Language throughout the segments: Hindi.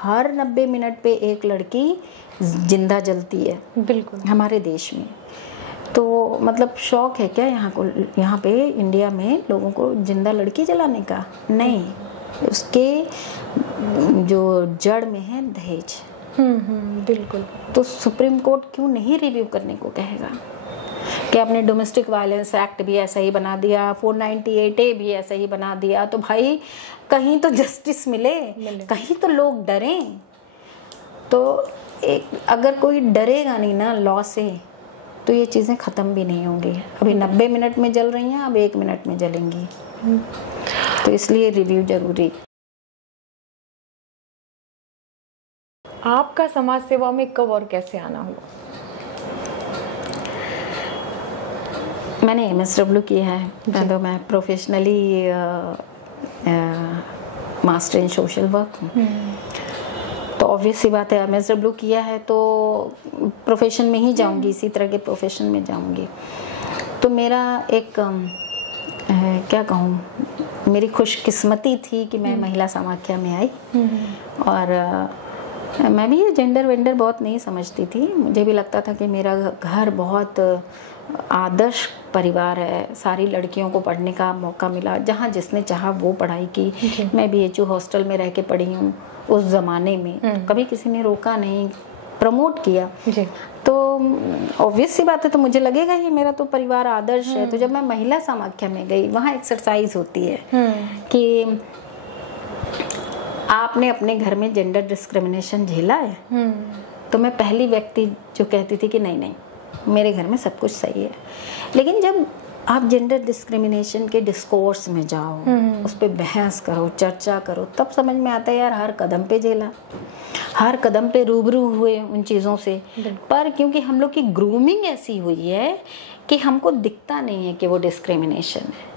हर 90 मिनट पे एक लड़की जिंदा जलती है बिल्कुल हमारे देश में। तो मतलब शौक है क्या यहाँ पे इंडिया में लोगों को जिंदा लड़की जलाने का? नहीं, उसके जो जड़ में है दहेज। बिल्कुल। तो सुप्रीम कोर्ट क्यों नहीं रिव्यू करने को कहेगा कि आपने डोमेस्टिक वायलेंस एक्ट भी ऐसा ही बना दिया, 498A भी ऐसा ही बना दिया, तो भाई कहीं तो जस्टिस मिले। कहीं तो लोग डरें। तो अगर कोई डरेगा नहीं ना लॉ से, तो ये चीज़ें ख़त्म भी नहीं होंगी। अभी 90 मिनट में जल रही हैं, अब 1 मिनट में जलेंगी। तो इसलिए रिव्यू जरूरी। आपका समाज सेवा में कब और कैसे आना हुआ? मैंने MSW किया है, तो मैं professionally master in social work हूँ। तो ऑब्वियस सी बात है, MSW किया है तो प्रोफेशन में ही जाऊंगी, इसी तरह के प्रोफेशन में जाऊंगी। तो मेरा एक क्या कहूँ, मेरी खुशकिस्मती थी कि मैं महिला समाख्या में आई। और मैं भी ये जेंडर वेंडर बहुत नहीं समझती थी। मुझे भी लगता था कि मेरा घर बहुत आदर्श परिवार है, सारी लड़कियों को पढ़ने का मौका मिला, जहाँ जिसने चाहा वो पढ़ाई की। मैं BHU हॉस्टल में रह के पढ़ी हूँ उस ज़माने में, कभी किसी ने रोका नहीं, प्रमोट किया। तो ऑब्वियस सी बात है, तो मुझे लगेगा ये मेरा तो परिवार आदर्श है। तो जब मैं महिला समाख्या में गई, वहाँ एक्सरसाइज होती है कि आपने अपने घर में जेंडर डिस्क्रिमिनेशन झेला है। तो मैं पहली व्यक्ति जो कहती थी कि नहीं नहीं, मेरे घर में सब कुछ सही है। लेकिन जब आप जेंडर डिस्क्रिमिनेशन के डिस्कोर्स में जाओ, उस पर बहस करो, चर्चा करो, तब समझ में आता है यार हर कदम पे झेला, हर कदम पे रूबरू हुए उन चीज़ों से। पर क्योंकि हम लोग की ग्रूमिंग ऐसी हुई है कि हमको दिखता नहीं है कि वो डिस्क्रिमिनेशन है।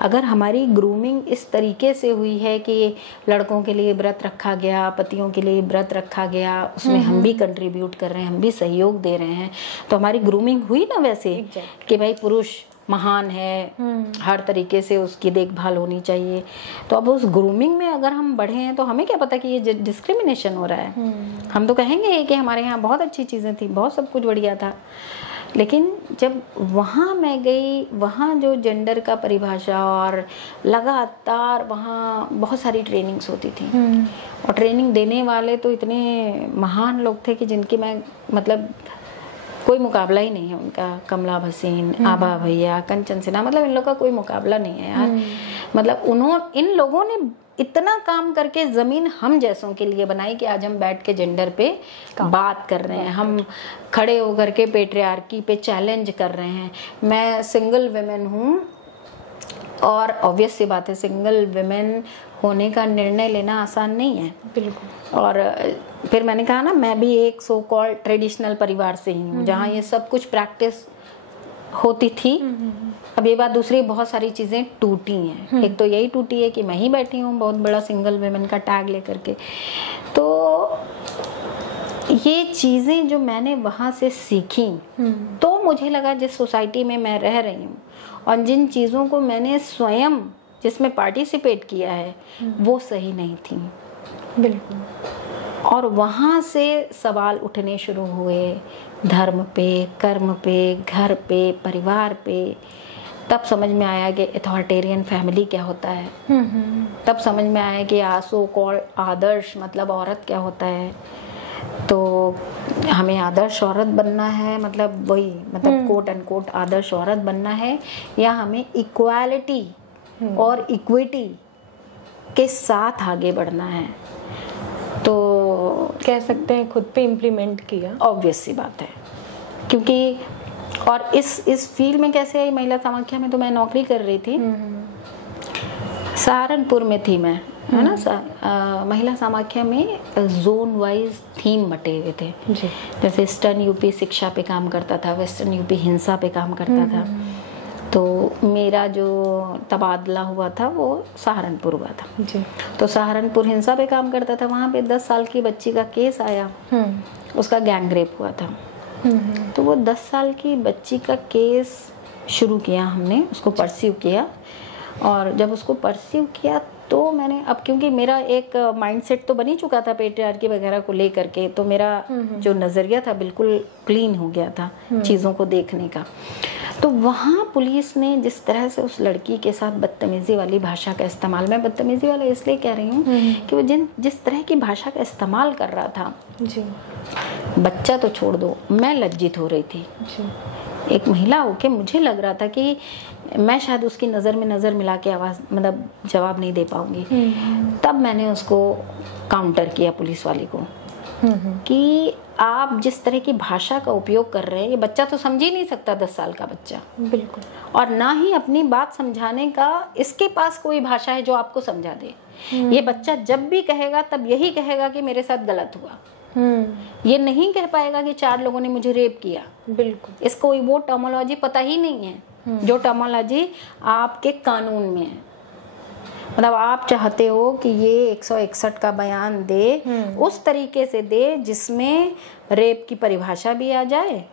अगर हमारी ग्रूमिंग इस तरीके से हुई है कि लड़कों के लिए व्रत रखा गया, पतियों के लिए व्रत रखा गया, उसमें हम भी कंट्रीब्यूट कर रहे हैं, हम भी सहयोग दे रहे हैं, तो हमारी ग्रूमिंग हुई ना वैसे कि भाई पुरुष महान है, हर तरीके से उसकी देखभाल होनी चाहिए। तो अब उस ग्रूमिंग में अगर हम बढ़े हैं तो हमें क्या पता कि ये डिस्क्रिमिनेशन हो रहा है। हम तो कहेंगे कि हमारे यहाँ बहुत अच्छी चीज़ें थी, बहुत सब कुछ बढ़िया था। लेकिन जब वहाँ मैं गई, वहाँ जो जेंडर का परिभाषा, और लगातार वहाँ बहुत सारी ट्रेनिंग्स होती थी, और ट्रेनिंग देने वाले तो इतने महान लोग थे कि जिनकी मैं मतलब कोई मुकाबला ही नहीं है उनका। कमला भसीन, आभा भैया, कंचन सिन्हा, मतलब इन लोगों का कोई मुकाबला नहीं है यार। मतलब इन लोगों ने इतना काम करके जमीन हम जैसों के लिए बनाई कि आज हम बैठ के जेंडर पे बात कर रहे हैं, हम खड़े होकर के पेट्रियार्की पे चैलेंज कर रहे हैं। मैं सिंगल वुमेन हूँ, और ऑब्वियस सी बात है सिंगल वुमेन होने का निर्णय लेना आसान नहीं है। बिल्कुल। और फिर मैंने कहा ना, मैं भी एक सो कॉल्ड ट्रेडिशनल परिवार से ही हूँ, जहाँ ये सब कुछ प्रैक्टिस होती थी। अब ये बात दूसरी, बहुत सारी चीज़ें टूटी हैं। एक तो यही टूटी है कि मैं ही बैठी हूँ बहुत बड़ा सिंगल वुमेन का टैग लेकर के। तो ये चीज़ें जो मैंने वहाँ से सीखी, तो मुझे लगा जिस सोसाइटी में मैं रह रही हूँ और जिन चीज़ों को मैंने स्वयं जिसमें पार्टिसिपेट किया है, वो सही नहीं थी। बिल्कुल। और वहाँ से सवाल उठने शुरू हुए, धर्म पे, कर्म पे, घर पे, परिवार पे। तब समझ में आया कि अथॉरिटेरियन फैमिली क्या होता है। तब समझ में आया कि आसो कॉल आदर्श मतलब औरत क्या होता है। तो हमें आदर्श औरत बनना है, मतलब वही, मतलब कोट एंड कोट आदर्श औरत बनना है, या हमें इक्वालिटी और इक्विटी के साथ आगे बढ़ना है। तो कह सकते हैं खुद पे इम्प्लीमेंट किया। ऑब्वियस सी बात है, क्योंकि और इस फील्ड में कैसे आई, महिला समाख्या में तो मैं नौकरी कर रही थी, सहारनपुर में थी मैं, है ना। महिला समाख्या में जोन वाइज थीम बटे हुए थे जी। जैसे ईस्टर्न यूपी शिक्षा पे काम करता था, वेस्टर्न यूपी हिंसा पे काम करता था। तो मेरा जो तबादला हुआ था वो सहारनपुर हुआ था जी। तो सहारनपुर हिंसा पे काम करता था। वहाँ पे 10 साल की बच्ची का केस आया, उसका गैंग रेप हुआ था। तो वो 10 साल की बच्ची का केस शुरू किया हमने, उसको परस्यू किया। और जब उसको परस्यू किया तो मैंने अब, क्योंकि मेरा एक माइंडसेट तो बनी चुका था पेट्रियार्की वगैरह को लेकर के, तो मेरा जो नज़रिया था बिल्कुल क्लीन हो गया था चीज़ों को देखने का। तो वहाँ पुलिस ने जिस तरह से उस लड़की के साथ बदतमीज़ी वाली भाषा का इस्तेमाल, मैं बदतमीज़ी वाला इसलिए कह रही हूँ कि वो जिस तरह की भाषा का इस्तेमाल कर रहा था जी, बच्चा तो छोड़ दो, मैं लज्जित हो रही थी जी। एक महिला होके। मुझे लग रहा था कि मैं शायद उसकी नज़र में नज़र मिला के आवाज़ मतलब जवाब नहीं दे पाऊंगी। तब मैंने उसको काउंटर किया पुलिस वाली को कि आप जिस तरह की भाषा का उपयोग कर रहे हैं, ये बच्चा तो समझ ही नहीं सकता, 10 साल का बच्चा, बिल्कुल, और ना ही अपनी बात समझाने का इसके पास कोई भाषा है जो आपको समझा दे। ये बच्चा जब भी कहेगा तब यही कहेगा कि मेरे साथ गलत हुआ। ये नहीं कह पाएगा कि 4 लोगों ने मुझे रेप किया। बिल्कुल, इसको वो टर्मिनोलॉजी पता ही नहीं है जो टर्मिनोलॉजी आपके कानून में है। मतलब आप चाहते हो कि ये 161 का बयान दे, उस तरीके से दे जिसमें रेप की परिभाषा भी आ जाए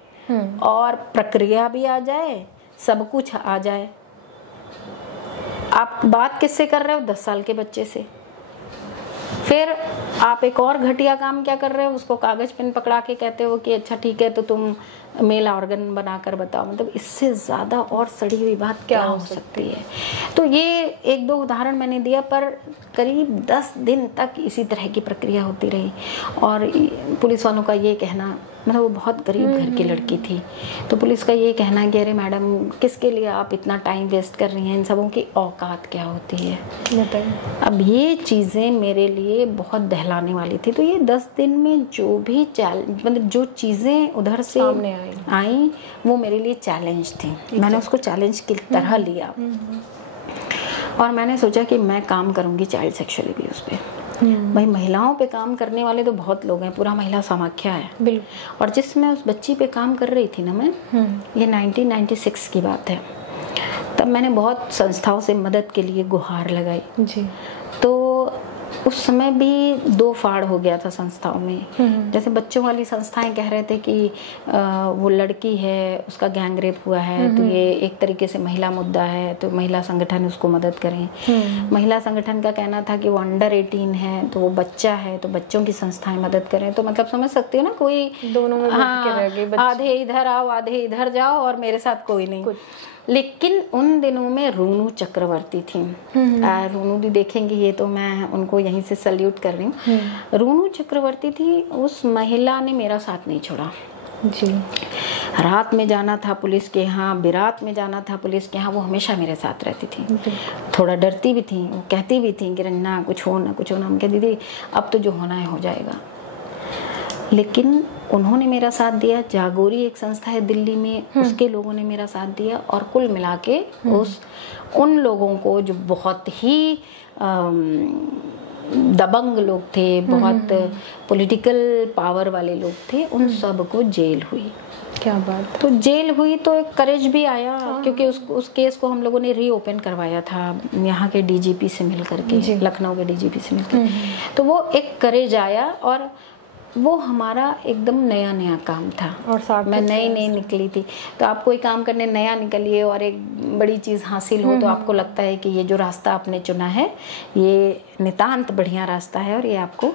और प्रक्रिया भी आ जाए, सब कुछ आ जाए। आप बात किससे कर रहे हो? 10 साल के बच्चे से। फिर आप एक और घटिया काम क्या कर रहे हो? उसको कागज पेन पकड़ा के कहते हो कि अच्छा ठीक है तो तुम मेल ऑर्गन बनाकर बताओ। मतलब इससे ज्यादा और सड़ी हुई बात क्या हो सकती है? तो ये 1-2 उदाहरण मैंने दिया, पर करीब 10 दिन तक इसी तरह की प्रक्रिया होती रही। और पुलिस वालों का ये कहना, मतलब वो बहुत गरीब घर की लड़की थी, तो पुलिस का ये कहना कि अरे मैडम किसके लिए आप इतना टाइम वेस्ट कर रही हैं, इन सबों की औकात क्या होती है? बताइए। अब ये चीज़ें मेरे लिए बहुत दहलाने वाली थी। तो ये 10 दिन में जो भी मतलब जो चीज़ें उधर से सामने आई वो मेरे लिए चैलेंज थी। मैंने उसको चैलेंज की तरह लिया और मैंने सोचा कि मैं काम करूंगी चाइल्ड सेक्सुअल अब्यूज पे। भाई महिलाओं पे काम करने वाले तो बहुत लोग हैं, पूरा महिला समाख्या है। बिल्कुल। और जिसमें उस बच्ची पे काम कर रही थी ना मैं, ये 1996 की बात है, तब मैंने बहुत संस्थाओं से मदद के लिए गुहार लगाई जी। तो उस समय भी 2 फाड़ हो गया था संस्थाओं में। जैसे बच्चों वाली संस्थाएं कह रहे थे कि वो लड़की है, उसका गैंग रेप हुआ है, तो ये एक तरीके से महिला मुद्दा है, तो महिला संगठन उसको मदद करें। महिला संगठन का कहना था कि वो अंडर 18 है, तो वो बच्चा है, तो बच्चों की संस्थाएं मदद करें। तो मतलब समझ सकते हो ना, कोई दोनों में आधे इधर आओ आधे इधर जाओ और मेरे साथ कोई नहीं। लेकिन उन दिनों में रूनू चक्रवर्ती थी। रूनू भी देखेंगे ये, तो मैं उनको यहीं से सल्यूट कर रही हूँ। रूनू चक्रवर्ती थी, उस महिला ने मेरा साथ नहीं छोड़ा जी। रात में जाना था पुलिस के यहाँ, बिरात में जाना था पुलिस के यहाँ, वो हमेशा मेरे साथ रहती थी। थोड़ा डरती भी थी, वो कहती भी थी कि रंजना कुछ हो ना कुछ हो ना। हम कहती दीदी अब तो जो होना है हो जाएगा। लेकिन उन्होंने मेरा साथ दिया। जागोरी एक संस्था है दिल्ली में, उसके लोगों ने मेरा साथ दिया। और कुल मिला के उन लोगों को जो बहुत ही दबंग लोग थे, बहुत पॉलिटिकल पावर वाले लोग थे, उन सब को जेल हुई। क्या बात। तो जेल हुई तो एक करेज भी आया, क्योंकि उस केस को हम लोगों ने रीओपन करवाया था यहाँ के डीजीपी से मिल करके, लखनऊ के डीजीपी से मिलकर। तो वो एक करेज आया और वो हमारा एकदम नया काम था। और मैं नई निकली थी। तो आप कोई काम करने नया निकलिए और एक बड़ी चीज़ हासिल हो, तो आपको लगता है कि ये जो रास्ता आपने चुना है ये नितांत बढ़िया रास्ता है और ये आपको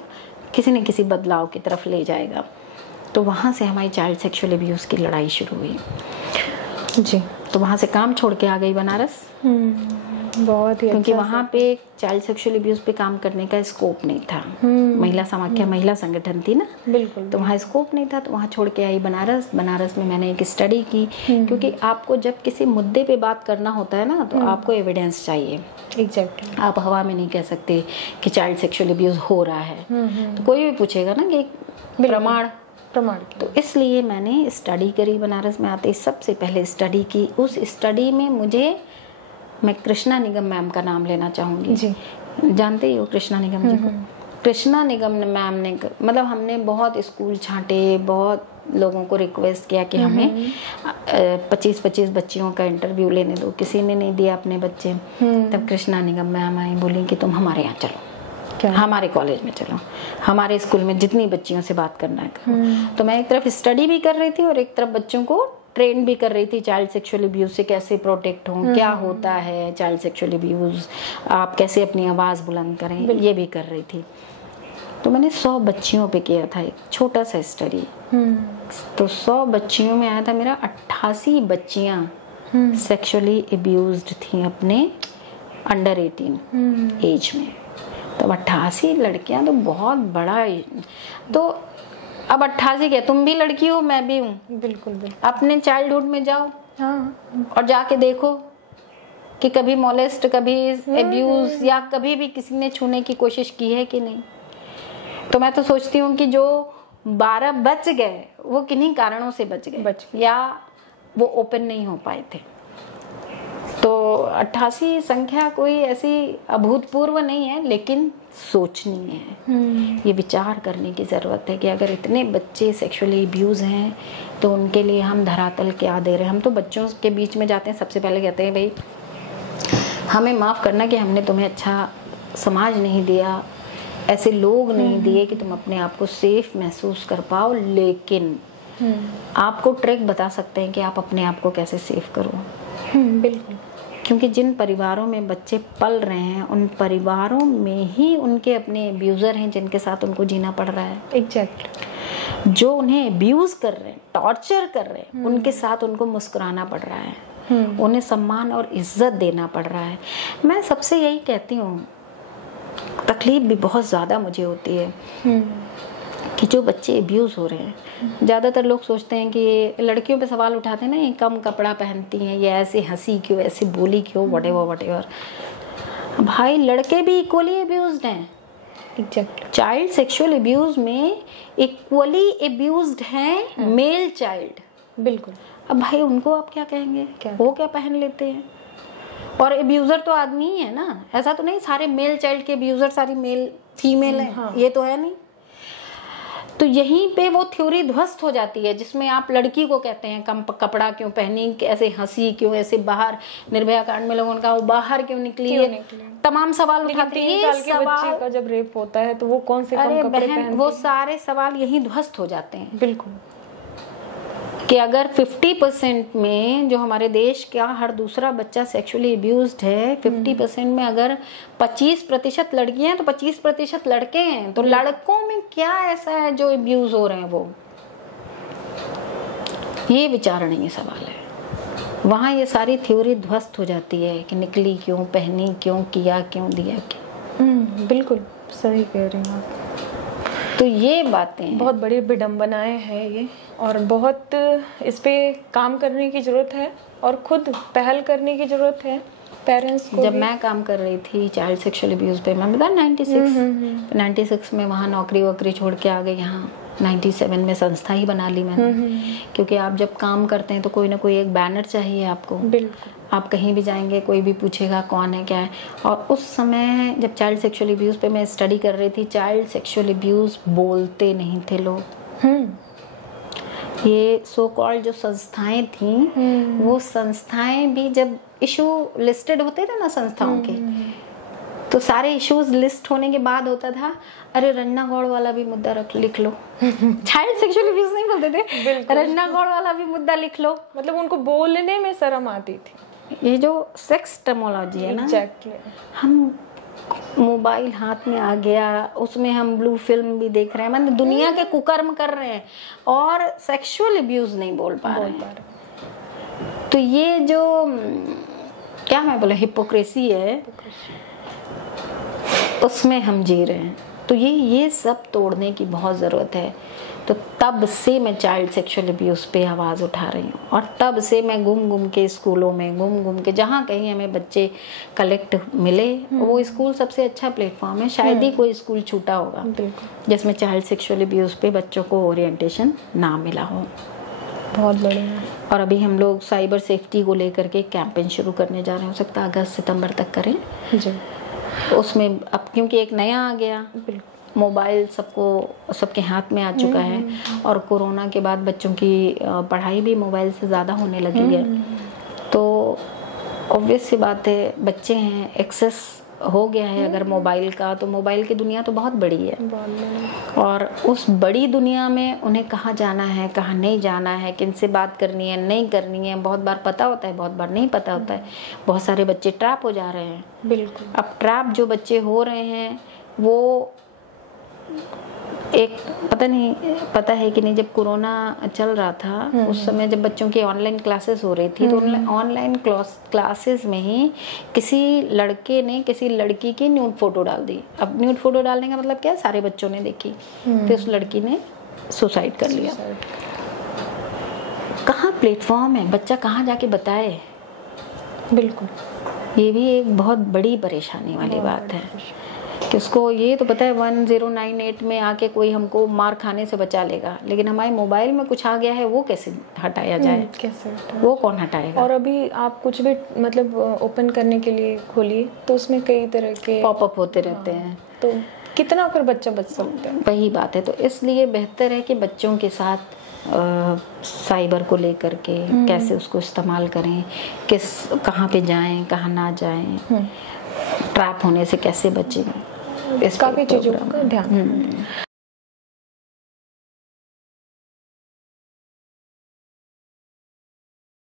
किसी न किसी बदलाव की तरफ ले जाएगा। तो वहाँ से हमारी चाइल्ड सेक्सुअल अब्यूज़ की लड़ाई शुरू हुई जी। तो वहाँ से काम छोड़ के आ गई बनारस। बहुत ही क्योंकि वहाँ पे चाइल्ड सेक्सुअल अब्यूज पे काम करने का स्कोप नहीं था। महिला समाख्या महिला संगठन थी ना, बिल्कुल। तो वहाँ स्कोप नहीं था, तो वहाँ छोड़ के आई बनारस। बनारस में मैंने एक स्टडी की, क्योंकि आपको जब किसी मुद्दे पे बात करना होता है ना, तो आपको एविडेंस चाहिए। एग्जैक्टली। आप हवा में नहीं कह सकते कि चाइल्ड सेक्सुअल अब्यूज हो रहा है। तो कोई भी पूछेगा ना कि प्रमाण। तो इसलिए मैंने स्टडी करी बनारस में आते। सबसे पहले स्टडी की, उस स्टडी में मुझे, मैं कृष्णा निगम मैम का नाम लेना चाहूँगी जी। जानते ही हो कृष्णा निगम जी को। कृष्णा निगम मैम ने, मतलब हमने बहुत स्कूल छांटे, बहुत लोगों को रिक्वेस्ट किया कि हमें 25-25 बच्चियों का इंटरव्यू लेने दो, किसी ने नहीं दिया अपने बच्चे। तब कृष्णा निगम मैम आई, बोली कि तुम हमारे यहाँ चलो, हमारे कॉलेज में चलो, हमारे स्कूल में जितनी बच्चियों से बात करना है करो। तो मैं एक तरफ स्टडी भी कर रही थी और एक तरफ बच्चों को ट्रेन भी कर रही थी चाइल्ड सेक्सुअल अब्यूज से कैसे प्रोटेक्ट हों, क्या होता है चाइल्ड सेक्सुअल अब्यूज, आप कैसे अपनी आवाज़ बुलंद करें, ये भी कर रही थी। तो मैंने 100 बच्चियों पे किया था एक छोटा सा स्टडी। तो 100 बच्चियों में आया था मेरा 88 बच्चियां सेक्सुअली अब्यूज्ड थी अपने अंडर 18 एज में। तो 88 लड़कियां तो बहुत बड़ा। तो अब 88 क्या, तुम भी लड़की हो मैं भी हूँ, बिल्कुल अपने चाइल्डहुड में जाओ और जाके देखो कि कभी मोलेस्ट, कभी अब्यूज या कभी भी किसी ने छूने की कोशिश की है कि नहीं। तो मैं तो सोचती हूँ कि जो 12 बच गए वो किन्हीं कारणों से बच गए या वो ओपन नहीं हो पाए थे। तो 88 संख्या कोई ऐसी अभूतपूर्व नहीं है, लेकिन सोचनी है, ये विचार करने की ज़रूरत है कि अगर इतने बच्चे सेक्सुअली अब्यूज़ हैं तो उनके लिए हम धरातल क्या दे रहे हैं। हम तो बच्चों के बीच में जाते हैं, सबसे पहले कहते हैं भाई हमें माफ़ करना कि हमने तुम्हें अच्छा समाज नहीं दिया, ऐसे लोग नहीं दिए कि तुम अपने आप को सेफ महसूस कर पाओ, लेकिन आपको ट्रिक बता सकते हैं कि आप अपने आप को कैसे सेफ करो। बिल्कुल, क्योंकि जिन परिवारों में बच्चे पल रहे हैं उन परिवारों में ही उनके अपने अब्यूज़र हैं जिनके साथ उनको जीना पड़ रहा है। एग्जैक्टली। जो उन्हें अब्यूज़ कर रहे हैं, टॉर्चर कर रहे हैं, उनके साथ उनको मुस्कुराना पड़ रहा है, उन्हें सम्मान और इज्जत देना पड़ रहा है। मैं सबसे यही कहती हूँ, तकलीफ भी बहुत ज़्यादा मुझे होती है कि जो बच्चे अब्यूज़ हो रहे हैं, ज़्यादातर लोग सोचते हैं कि लड़कियों पे सवाल उठाते हैं ना, ये कम कपड़ा पहनती हैं, ये ऐसे हंसी क्यों, ऐसे बोली क्यों, व्हाटएवर। भाई लड़के भी इक्वली अब्यूज्ड हैं। एग्जैक्टली। चाइल्ड सेक्सुअल अब्यूज में इक्वली अब्यूज्ड हैं मेल चाइल्ड। बिल्कुल। अब भाई उनको आप क्या कहेंगे, वो क्या पहन लेते हैं। और अब्यूजर तो आदमी ही है ना, ऐसा तो नहीं सारे मेल चाइल्ड के अब्यूजर सारी मेल फीमेल हैं। हाँ। ये तो है नहीं। तो यहीं पे वो थ्योरी ध्वस्त हो जाती है जिसमें आप लड़की को कहते हैं कम कपड़ा क्यों पहनी, ऐसे हंसी क्यों, ऐसे बाहर निर्भया कांड में लोगों का बाहर क्यों निकली है, तमाम सवाल उठाते हैं। 3 साल के बच्चे का जब रेप होता है तो वो कौन से कम कपड़े पहनते, वो सारे सवाल यहीं ध्वस्त हो जाते हैं। बिल्कुल। कि अगर 50% में जो हमारे देश का हर दूसरा बच्चा सेक्सुअली अब्यूज्ड है, 50% में अगर 25% लड़कियां हैं तो 25% लड़के हैं, तो लड़कों में क्या ऐसा है जो अब्यूज हो रहे हैं, वो ये विचारणीय सवाल है। वहाँ ये सारी थ्योरी ध्वस्त हो जाती है कि निकली क्यों, पहनी क्यों, किया क्यों, दिया क्यों। बिल्कुल सही कह रही हैं आप। तो ये बातें बहुत बड़ी विडंबनाएं हैं ये, और बहुत इस पे काम करने की ज़रूरत है और खुद पहल करने की ज़रूरत है पेरेंट्स को। जब मैं काम कर रही थी चाइल्ड सेक्सुअल अब्यूज पे, मैं बता 96 में वहाँ नौकरी वोकरी छोड़ के आ गई, यहाँ 97 में संस्था ही बना ली मैंने। क्योंकि आप जब काम करते हैं तो कोई ना कोई एक बैनर चाहिए आपको। बिल्कुल। आप कहीं भी जाएंगे कोई भी पूछेगा कौन है क्या है। और उस समय जब चाइल्ड सेक्सुअल अब्यूज पे मैं स्टडी कर रही थी, चाइल्ड सेक्सुअल अब्यूज बोलते नहीं थे लोग। ये सो कॉल्ड जो संस्थाएं थी, वो संस्थाएं भी जब इशू लिस्टेड होते थे ना संस्थाओं के, तो सारे इश्यूज लिस्ट होने के बाद होता था, अरे रन्ना गौड़ वाला भी मुद्दा लिख लो। चाइल्ड सेक्सुअल अब्यूज नहीं बोलते थे, रन्ना गौड़ वाला भी मुद्दा लिख लो। मतलब उनको बोलने में शर्म आती थी। ये जो सेक्स टर्मोलॉजी है ना, हम मोबाइल हाथ में आ गया, उसमें हम ब्लू फिल्म भी देख रहे हैं, मतलब दुनिया के कुकर्म कर रहे हैं और सेक्सुअल अब्यूज नहीं बोल पा रहे हैं। तो ये जो क्या मैं बोला हिपोक्रेसी है, उसमें हम जी रहे हैं। तो ये सब तोड़ने की बहुत ज़रूरत है। तो तब से मैं चाइल्ड सेक्सुअल अब्यूज़ पे आवाज़ उठा रही हूँ, और तब से मैं घूम के स्कूलों में घूम के जहाँ कहीं हमें बच्चे कलेक्ट मिले, वो स्कूल सबसे अच्छा प्लेटफॉर्म है। शायद ही कोई स्कूल छूटा होगा जिसमें चाइल्ड सेक्सुअल अब्यूज़ पे बच्चों को ओरिएंटेशन ना मिला हो। बहुत बढ़िया। और अभी हम लोग साइबर सेफ्टी को लेकर के कैंपेन शुरू करने जा रहे हैं, हो सकता है अगस्त सितंबर तक करें जी। उसमें अब क्योंकि एक नया आ गया, मोबाइल सबके हाथ में आ चुका है, और कोरोना के बाद बच्चों की पढ़ाई भी मोबाइल से ज़्यादा होने लगी है। तो ऑब्वियस सी बात है, बच्चे हैं, एक्सेस हो गया है अगर मोबाइल का, तो मोबाइल की दुनिया तो बहुत बड़ी है, और उस बड़ी दुनिया में उन्हें कहाँ जाना है, कहाँ नहीं जाना है, किन से बात करनी है, नहीं करनी है, बहुत बार पता होता है, बहुत बार नहीं पता होता है। बहुत सारे बच्चे ट्रैप हो जा रहे हैं। बिल्कुल। अब ट्रैप जो बच्चे हो रहे हैं वो एक पता है कि नहीं, जब कोरोना चल रहा था उस समय जब बच्चों की ऑनलाइन क्लासेस हो रही थी, तो ऑनलाइन क्लासेस में ही किसी लड़के ने किसी लड़की की न्यूड फोटो डाल दी। अब न्यूड फोटो डालने का मतलब क्या है, सारे बच्चों ने देखी, तो उस लड़की ने सुसाइड कर लिया। कहाँ प्लेटफॉर्म है, बच्चा कहाँ जाके बताए? बिल्कुल, ये भी एक बहुत बड़ी परेशानी वाली बात है कि उसको ये तो पता है 1098 में आके कोई हमको मार खाने से बचा लेगा, लेकिन हमारे मोबाइल में कुछ आ गया है, वो कैसे हटाया जाए? कैसे हटाया? वो कौन हटाएगा? और अभी आप कुछ भी मतलब ओपन करने के लिए खोलिए तो उसमें कई तरह के पॉपअप होते रहते हैं, तो कितना कर बच्चा बच सकता है? वही बात है। तो इसलिए बेहतर है कि बच्चों के साथ साइबर को लेकर के कैसे उसको इस्तेमाल करें, कहाँ पे जाएं, कहाँ ना जाएं, ट्रैप होने से कैसे बचें, काफ़ी चीज़ों का ध्यान।